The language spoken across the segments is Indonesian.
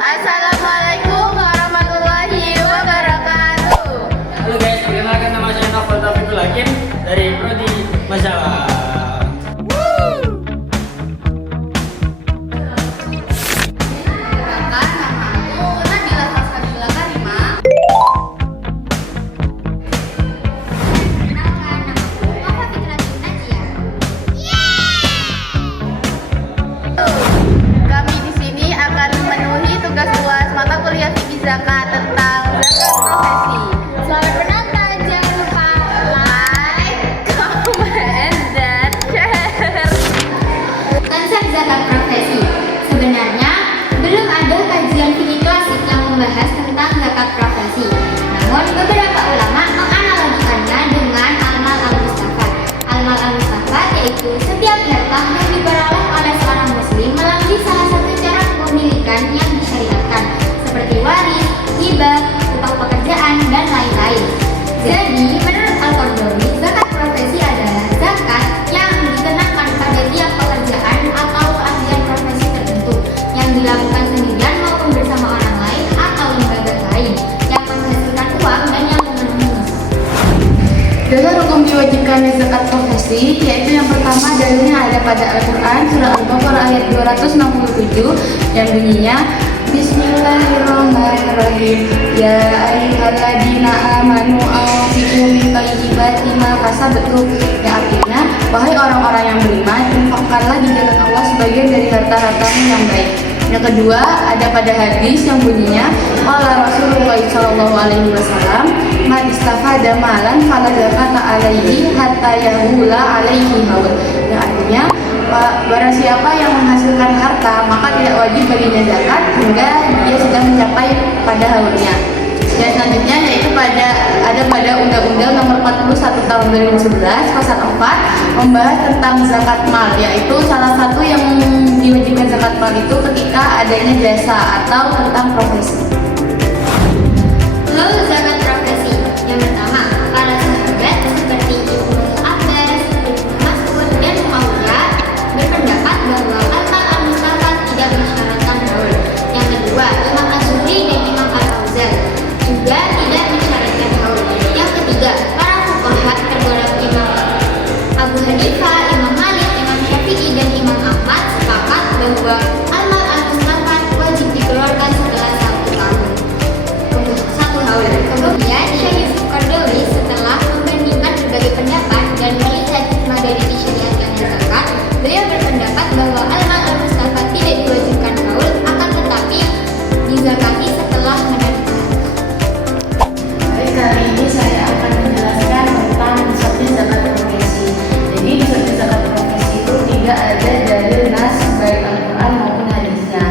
Assalamualaikum warahmatullahi wabarakatuh. Halo guys, perkenalkan nama saya Novel Taufikul Hakim dari Prodi Masalah. Kami di sini akan memenuhi tugas UAS mata kuliah fikih zakat tentang zakat profesi. Selamat menonton, jangan lupa like, comment, dan share. Konsep zakat profesi. Sebenarnya belum ada kajian fikih klasik yang membahas tentang zakat profesi. Namun beberapa ulama menganalogikannya dengan al-mal al-mustafa. Al-mal al-mustafa yaitu setiap harta yang diperoleh oleh seorang muslim melalui salah satu cara kepemilikan yang disyariatkan, seperti waris, hibah, upah pekerjaan, dan lain-lain. Jadi, menurut Al-Qardawi, zakat profesi adalah zakat yang dikenakan pada tiap pekerjaan atau keahlian profesi tertentu yang dilakukan sendirian maupun bersama orang lain atau lembaga lain yang menghasilkan uang dan yang memenuhi nisab. Dasar hukum diwajibkannya zakat profesi yaitu yang pertama dalilnya ada pada Al-Quran surah Al-Baqarah ayat 267 yang bunyinya Bismillahirrahmanirrahim. Ya ayyuhalladzina amanu anfiqu min thayyibati ma kasabtum. Yang artinya, wahai orang-orang yang beriman, infakkanlah di jalan Allah sebagian dari harta-hartamu yang baik. Yang kedua ada pada hadis yang bunyinya qala Rasulullah sallallahu alaihi wasallam man istafada malan fala zakata alaihi hatta yahula alaihi haul. Yang artinya barang siapa yang menghasilkan harta maka tidak wajib baginya zakat hingga dia sudah mencapai pada haulnya. Dan selanjutnya yaitu ada pada Undang-Undang Nomor 41 Tahun 2011 Pasal 4 membahas tentang zakat mal, yaitu salah satu yang diwajibkan zakat mal itu ketika adanya jasa atau tentang profesi. Lalu zakat profesi. Yang pertama, para sahabat seperti Ibnu Abbas, Ibnu Mas'ud, dan Muawiyah berpendapat bahwa al-mal al-mustafa tidak mensyaratkan haul. Yang kedua, Imam Az-Zuhri dan Imam Al-Auzan juga tidak mensyaratkan haul. Yang ketiga, para fuqaha tergolong Imam Abu Hanifah, Imam Malik, Imam Syafi'i, dan Imam Ahmad sepakat bahwa al-mal al-mustafa wajib dikeluarkan setelah 1 tahun. Kemudian Syekh Qardawi setelah membandingkan berbagai pendapat dan melihat hikmah dari disyariatkannya zakat, beliau berpendapat bahwa al-mal al-mustafa tidak diwajibkan haul, akan tetapi dizakati setelah menerima. Baik, kali ini saya akan menjelaskan tentang nisabnya zakat profesi. Jadi nisabnya zakat profesi itu tidak ada dalil nas baik Al-Quran maupun hadisnya.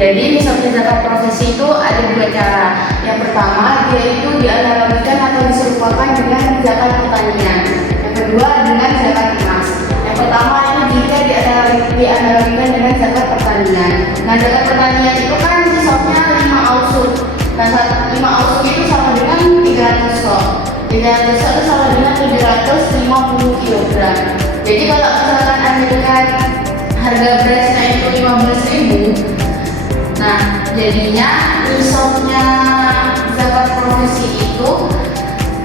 Jadi nisabnya zakat profesi itu ada dua cara. Yang pertama, dia itu dianalogikan atau diserupakan dengan zakat pertanian. Yang kedua dengan zakat emas. Yang pertama itu jika dianalogikan dengan zakat pertanian. Nah, zakat pertanian itu kan nisabnya 5 ausuk. Nah, 5 ausuk itu sama dengan 300 ton. 300 ton itu sama dengan 750 kg. Jadi kalau misalkan Anda harga berasnya itu 15.000, nah jadinya nisabnya zakat profesi itu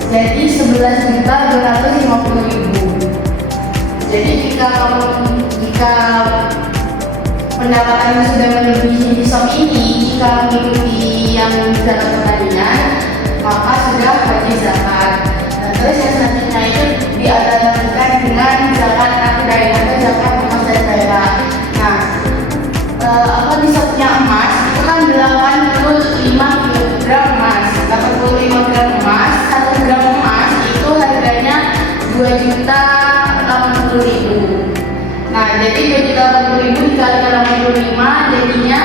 jadi 11.250.000. Jadi jika pendapatannya sudah melebihi nisab ini, jika mengikuti yang zakat pertanian, maka sudah wajib zakat. Nah, terus yang selanjutnya itu dianalogikan dengan zakat akdai atau zakat emas dan perak. Nah, nisabnya emas itu kan 85 kg emas. 85 gram emas, 1 gram emas itu harganya 2.080.000. Nah, jadi 2.080.000 dikali 85 jadinya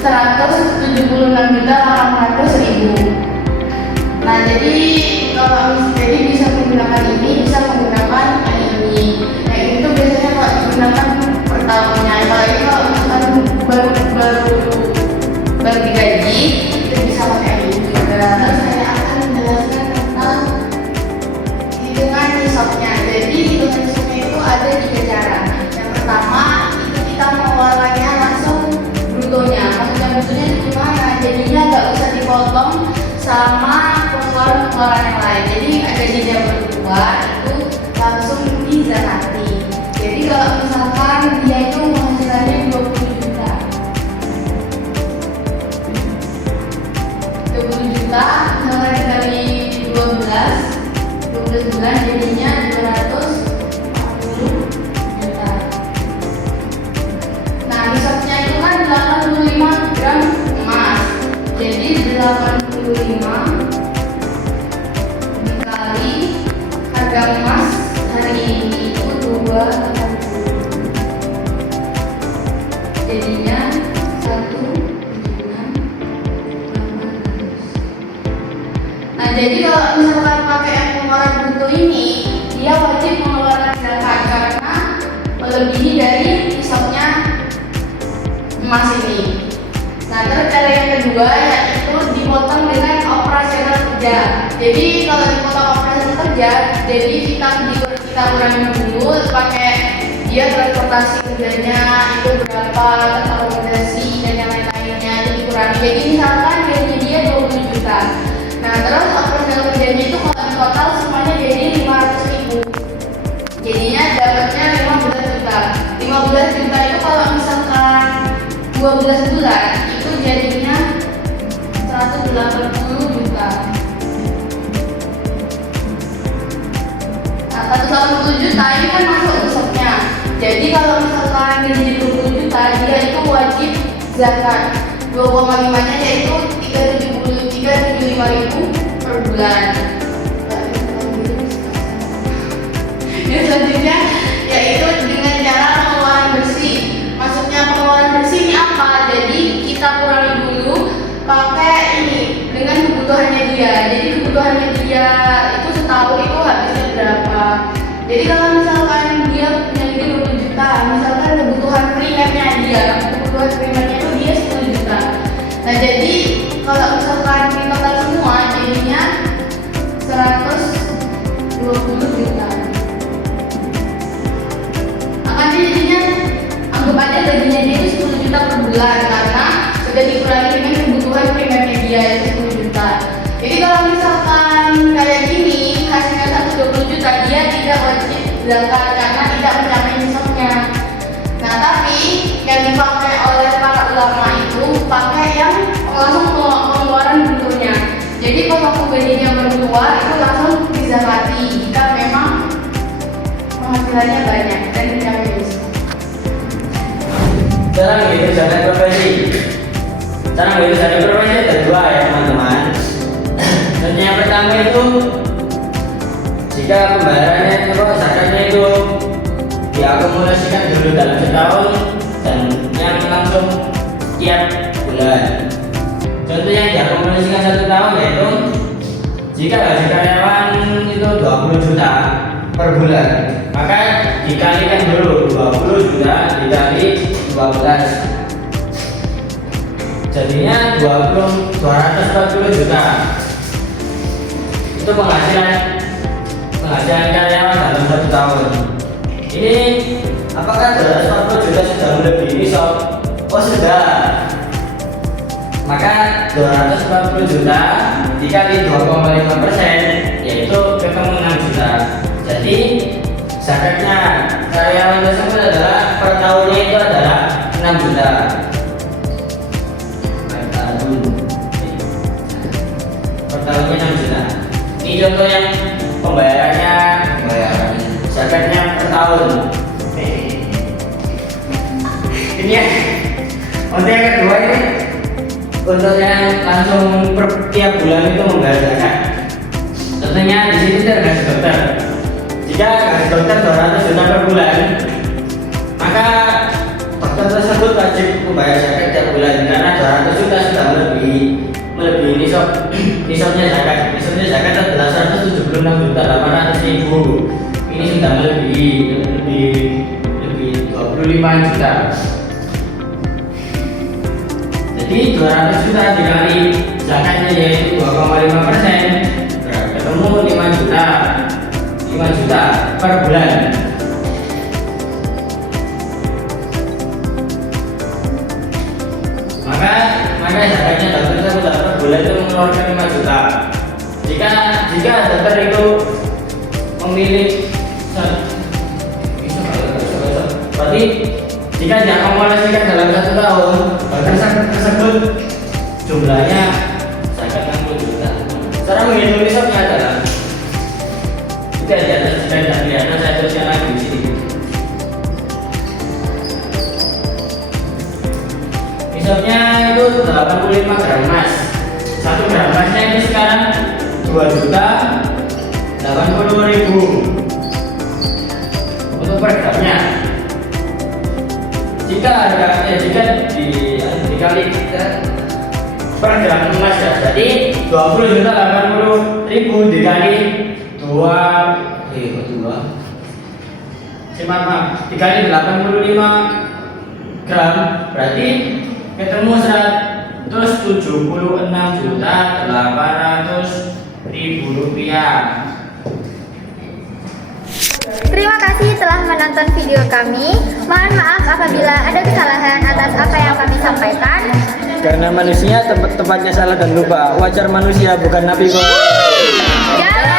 176.800.000. Nah, jadi kalau jadi bisa menggunakan ini, bisa menggunakan yang ini. Yang ini tuh biasanya kalau digunakan per tahunnya. Kalau ini kalau misalkan baru digaji itu bisa pakai ini juga. Terus saya akan menjelaskan tentang hitungan nisabnya. Jadi hitungan nisabnya itu ada 3 cara. Yang pertama itu kita mengeluarkannya langsung brutonya. Maksudnya betulnya itu gimana? Jadinya nggak usah dipotong sama pengeluaran yang lain. Jadi gaji dia berdua itu langsung dizakati. Jadi kalau misalkan dia itu penghasilannya 20 juta, 20 juta misalkan dari 12 bulan jadinya 240 juta. Nah, nisabnya itu kan 85 gram emas. Jadi 85 dikali harga emas hari ini itu 280. Jadinya 1,6. Nah, jadi kalau misalkan pakai yang pengeluaran bruto ini, dia wajib mengeluarkan zakat karena melebihi dari nisabnya emas ini. Nah, terus cara yang kedua yaitu dipotong dengan operasional kerja. Jadi kalau dipotong operasional kerja, jadi kita kurangi dulu pakai dia transportasi kerjanya itu berapa, akomodasi dan yang lain-lainnya itu dikurangi. Jadi misalkan gaji dia 20 juta. Nah, terus operasional kerjanya itu kalau di total semuanya jadi 500.000. Jadinya dapatnya 15 juta. 15 juta itu kalau misalkan 12 bulan itu jadinya 180 juta. Nah, 180 juta ini kan masuk nisabnya. Jadi kalau misalkan gaji 20 juta, dia itu wajib zakat 2,5-nya yaitu 375.000 per bulan. Yang selanjutnya yaitu dengan cara pengeluaran bersih. Maksudnya pengeluaran bersih ini apa? Jadi kita kurangi dulu pakai ini dengan kebutuhannya dia. Jadi kebutuhannya dia itu setahun itu habisnya berapa? Jadi kalau misalkan dia punya gaji 20 juta, misalkan kebutuhan primernya itu dia 10 juta. Nah, jadi kalau misalkan di total semua jadinya 120 juta. Akan jadinya anggap aja gajinya dia itu 10 juta per bulan karena sudah dikurangi dengan kebutuhan primernya dia itu 10 juta. Jadi kalau misalkan kayak gini hasilnya 120 juta, dia tidak wajib zakat karena tidak mencapai nisabnya. Nah, tapi yang dipakai oleh para ulama itu pakai yang langsung pengeluaran brutonya. Jadi kalau gajinya berdua itu langsung dizakati jika memang penghasilannya banyak dan mencapai nisab. Cara menghitung zakat profesi. Cara menghitung zakat profesi ada dua ya teman-teman. Dan yang pertama itu jika pembayarannya itu zakatnya itu diakumulasikan dulu dalam setahun dan yang langsung tiap bulan. Contoh yang diakumulasikan 1 tahun yaitu jika gaji karyawan itu 20 juta per bulan, maka dikalikan dulu 20 juta dikali 12, jadinya 240 juta. Itu penghasilan karyawan dalam 1 tahun. Ini apakah 240 juta sudah melebihi nisab? Oh, sudah. Maka 240 juta dikali 2,5% yaitu ketemu 6 juta. Jadi zakatnya karyawan tersebut adalah per tahunnya itu adalah 6 juta. Per tahunnya 6 juta. Ini contoh yang pembayarannya zakatnya per tahun. Ini ya. Untuk yang kedua ini untuk yang langsung per tiap bulan itu membayar zakat. Contohnya di sini ada gaji dokter. Jika gaji dokter 200 juta per bulan, maka dokter tersebut wajib membayar zakat tiap bulan karena 200 juta sudah melebihi nisabnya zakat. Nisabnya zakat adalah 176.800.000. Ini sudah melebihi 25 juta. Jadi 200 juta dikali zakatnya yaitu 2,5%, ketemu 5 juta per bulan. Maka maka zakatnya dokter tersebut dapat bulan itu mengeluarkan 5 juta. Jika dokter itu memilih berarti jika dia akumulasikan dalam 1 tahun, dokter tersebut jumlahnya zakat 60 juta. Cara menghitung nisabnya adalah itu di atas sudah kelihatan, saya tuliskan lagi di sini. Nisabnya itu 85 gram emas. 1 gram emasnya itu sekarang 2 juta 80 ribu untuk per gramnya. Jika dikali per gram emas ya, jadi 20 juta 80 ribu dikali 85 gram berarti ketemu 176 juta 800 ribu rupiah. Terima kasih telah menonton video kami. Mohon maaf apabila ada kesalahan atas apa yang kami sampaikan. Karena manusia tepatnya salah dan lupa. Wajar manusia bukan nabi kok. Jangan